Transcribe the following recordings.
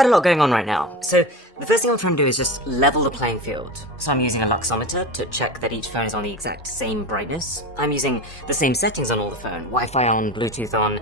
quite a lot going on right now. So the first thing I'm trying to do is just level the playing field. So I'm using a luxometer to check that each phone is on the exact same brightness. I'm using the same settings on all the phone, Wi-Fi on, Bluetooth on,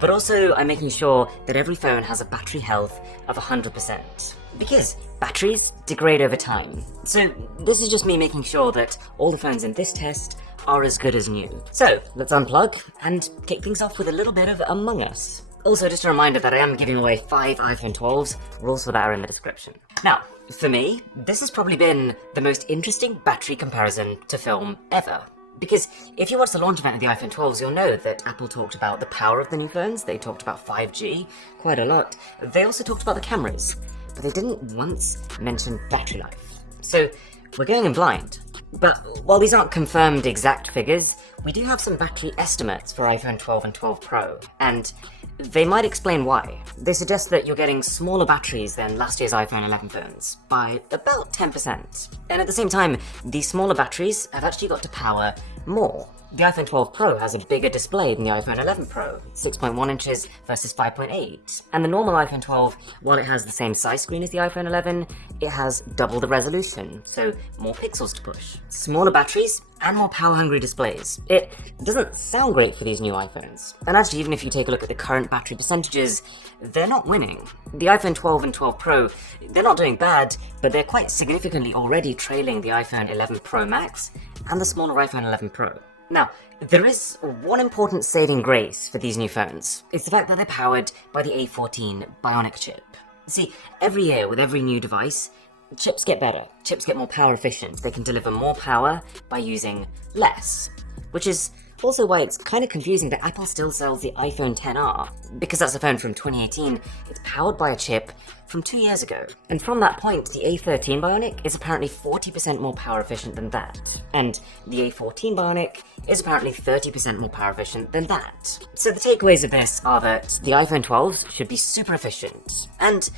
but also I'm making sure that every phone has a battery health of 100%. Because batteries degrade over time. So this is just me making sure that all the phones in this test are as good as new. So let's unplug and kick things off with a little bit of Among Us. Also, just a reminder that I am giving away 5 iPhone 12s, rules for that are in the description. Now, for me, this has probably been the most interesting battery comparison to film ever. Because if you watch the launch event of the iPhone 12s, you'll know that Apple talked about the power of the new phones, they talked about 5G quite a lot. They also talked about the cameras, but they didn't once mention battery life. So we're going in blind. But while these aren't confirmed exact figures, we do have some battery estimates for iPhone 12 and 12 Pro, and they might explain why. They suggest that you're getting smaller batteries than last year's iPhone 11 phones by about 10%. And at the same time, these smaller batteries have actually got to power more. The iPhone 12 Pro has a bigger display than the iPhone 11 Pro, 6.1 inches versus 5.8. And the normal iPhone 12, while it has the same size screen as the iPhone 11, it has double the resolution, so more pixels to push. Smaller batteries and more power-hungry displays. It doesn't sound great for these new iPhones. And actually, even if you take a look at the current battery percentages, they're not winning. The iPhone 12 and 12 Pro, they're not doing bad, but they're quite significantly already trailing the iPhone 11 Pro Max and the smaller iPhone 11 Pro. Now, there is one important saving grace for these new phones. It's the fact that they're powered by the A14 Bionic chip. See, every year with every new device, chips get better. Chips get more power efficient. They can deliver more power by using less. Which is also why it's kind of confusing that Apple still sells the iPhone XR. Because that's a phone from 2018, it's powered by a chip from 2 years ago. And from that point, the A13 Bionic is apparently 40% more power efficient than that. And the A14 Bionic is apparently 30% more power efficient than that. So the takeaways of this are that the iPhone 12s should be super efficient. And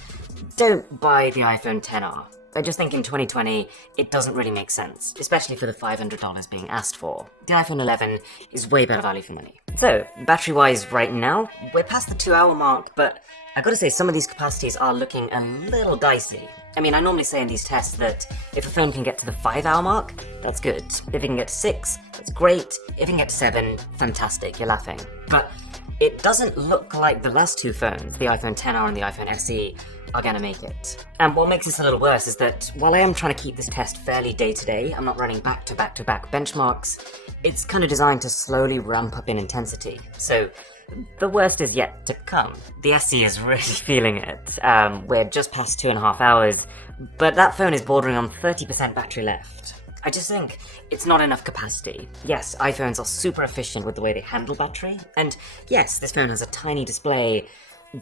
don't buy the iPhone XR. I just think in 2020, it doesn't really make sense, especially for the $500 being asked for. The iPhone 11 is way better value for money. So, battery-wise right now, we're past the 2-hour mark, but I gotta say some of these capacities are looking a little dicey. I mean, I normally say in these tests that if a phone can get to the 5-hour mark, that's good. If it can get to 6, that's great. If it can get to 7, fantastic, you're laughing. But it doesn't look like the last two phones, the iPhone XR and the iPhone SE, are gonna make it. And what makes this a little worse is that while I am trying to keep this test fairly day-to-day, I'm not running back-to-back-to-back benchmarks, it's kind of designed to slowly ramp up in intensity. So the worst is yet to come. The SE is really feeling it. We're just past 2.5 hours, but that phone is bordering on 30% battery left. I just think it's not enough capacity. Yes, iPhones are super efficient with the way they handle battery, and yes, this phone has a tiny display,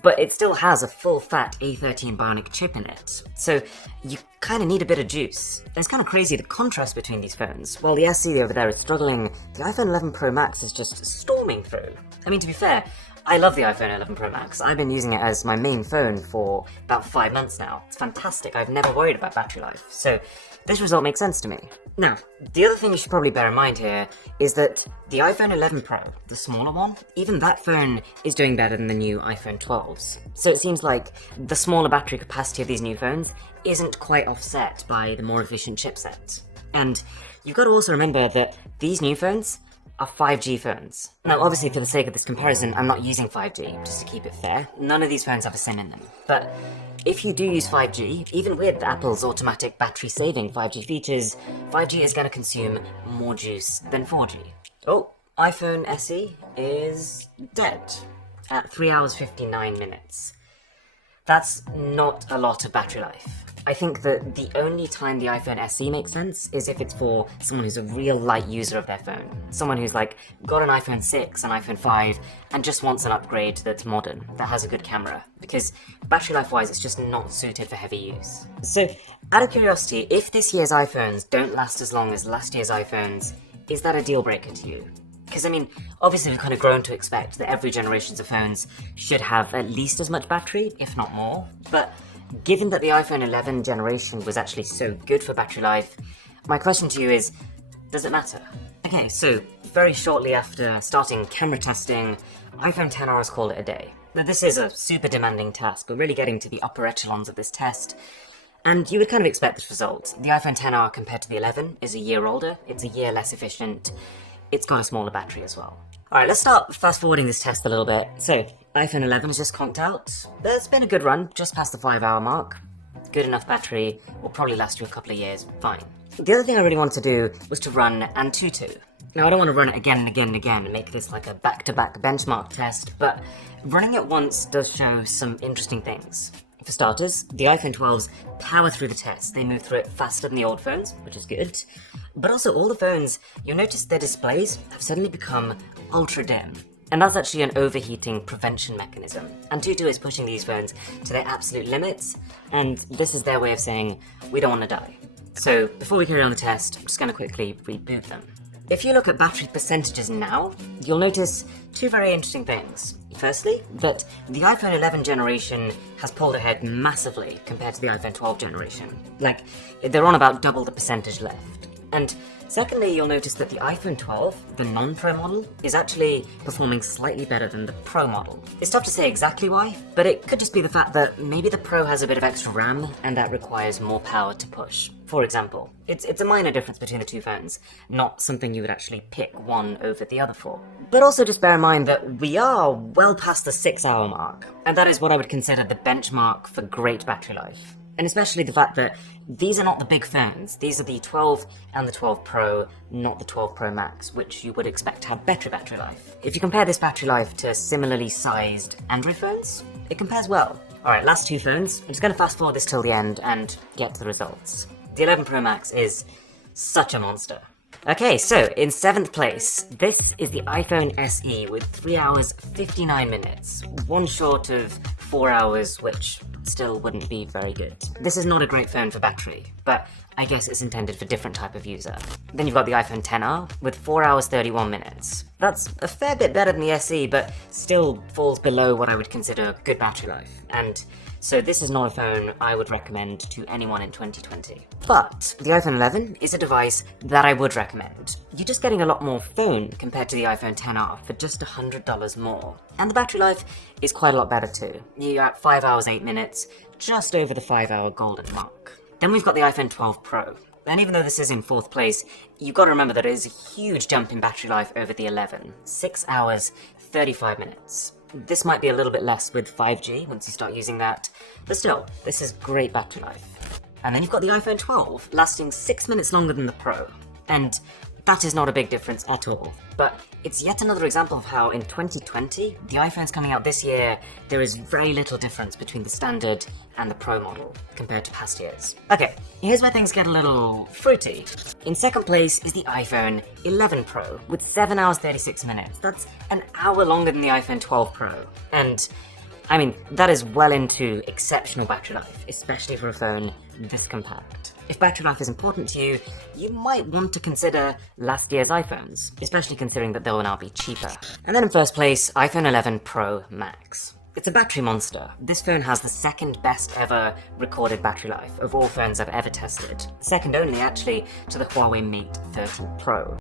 but it still has a full-fat A13 Bionic chip in it. So you kind of need a bit of juice. And it's kind of crazy the contrast between these phones. While the SE over there is struggling, the iPhone 11 Pro Max is just storming through. I mean, to be fair, I love the iPhone 11 Pro Max. I've been using it as my main phone for about 5 months now. It's fantastic. I've never worried about battery life. So this result makes sense to me. Now, the other thing you should probably bear in mind here is that the iPhone 11 Pro, the smaller one, even that phone is doing better than the new iPhone 12s. So it seems like the smaller battery capacity of these new phones isn't quite offset by the more efficient chipset. And you've got to also remember that these new phones are 5G phones. Now, obviously, for the sake of this comparison, I'm not using 5G, just to keep it fair. None of these phones have a SIM in them. But if you do use 5G, even with Apple's automatic battery-saving 5G features, 5G is going to consume more juice than 4G. Oh, iPhone SE is dead at 3 hours 59 minutes. That's not a lot of battery life. I think that the only time the iPhone SE makes sense is if it's for someone who's a real light user of their phone. Someone who's like got an iPhone 6, an iPhone 5, and just wants an upgrade that's modern, that has a good camera. Because battery life wise, it's just not suited for heavy use. So, out of curiosity, if this year's iPhones don't last as long as last year's iPhones, is that a deal breaker to you? Because, I mean, obviously we've kind of grown to expect that every generation of phones should have at least as much battery, if not more. But given that the iPhone 11 generation was actually so good for battery life, my question to you is, does it matter? Okay, so very shortly after starting camera testing, iPhone XRs called it a day. Now, this is a super demanding task. We're really getting to the upper echelons of this test. And you would kind of expect this result. The iPhone XR compared to the 11 is a year older, it's a year less efficient, it's got a smaller battery as well. Alright, let's start fast forwarding this test a little bit. So, iPhone 11 is just conked out. It's been a good run, just past the 5-hour mark. Good enough battery, will probably last you a couple of years, fine. The other thing I really wanted to do was to run Antutu. Now, I don't want to run it again and again and again and make this like a back-to-back benchmark test, but running it once does show some interesting things. For starters, the iPhone 12s power through the test. They move through it faster than the old phones, which is good. But also, all the phones, you'll notice their displays have suddenly become ultra dim. And that's actually an overheating prevention mechanism. Antutu is pushing these phones to their absolute limits, and this is their way of saying, we don't want to die. So, before we carry on the test, I'm just going to quickly reboot them. If you look at battery percentages now, you'll notice two very interesting things. Firstly, that the iPhone 11 generation has pulled ahead massively compared to the iPhone 12 generation. Like, they're on about double the percentage left. And secondly, you'll notice that the iPhone 12, the non-Pro model, is actually performing slightly better than the Pro model. It's tough to say exactly why, but it could just be the fact that maybe the Pro has a bit of extra RAM and that requires more power to push. For example, it's a minor difference between the two phones, not something you would actually pick one over the other for. But also just bear in mind that we are well past the 6-hour mark, and that is what I would consider the benchmark for great battery life. And especially the fact that these are not the big phones, these are the 12 and the 12 Pro, not the 12 Pro Max, which you would expect to have better battery life. If you compare this battery life to similarly sized Android phones, it compares well. Alright, last two phones. I'm just going to fast forward this till the end and get to the results. The 11 Pro Max is such a monster. Okay, so in 7th place, this is the iPhone SE with 3 hours 59 minutes, one short of 4 hours, which still wouldn't be very good. This is not a great phone for battery, but I guess it's intended for different type of user. Then you've got the iPhone XR with 4 hours 31 minutes. That's a fair bit better than the SE, but still falls below what I would consider good battery life. And so this is not a phone I would recommend to anyone in 2020. But the iPhone 11 is a device that I would recommend. You're just getting a lot more phone compared to the iPhone XR for just $100 more. And the battery life is quite a lot better too. You're at 5 hours 8 minutes, just over the 5-hour golden mark. Then we've got the iPhone 12 Pro. And even though this is in 4th place, you've got to remember that it is a huge jump in battery life over the 11. 6 hours, 35 minutes. This might be a little bit less with 5G once you start using that, but still, this is great battery life. And then you've got the iPhone 12, lasting 6 minutes longer than the Pro. And that is not a big difference at all. But it's yet another example of how in 2020, the iPhones coming out this year, there is very little difference between the standard and the Pro model compared to past years. Okay, here's where things get a little fruity. In 2nd place is the iPhone 11 Pro with 7 hours 36 minutes. That's an hour longer than the iPhone 12 Pro. And I mean, that is well into exceptional battery life, especially for a phone this compact. If battery life is important to you, you might want to consider last year's iPhones, especially considering that they will now be cheaper. And then in 1st place, iPhone 11 Pro Max. It's a battery monster. This phone has the 2nd best ever recorded battery life of all phones I've ever tested. Second only, actually, to the Huawei Mate 30 Pro.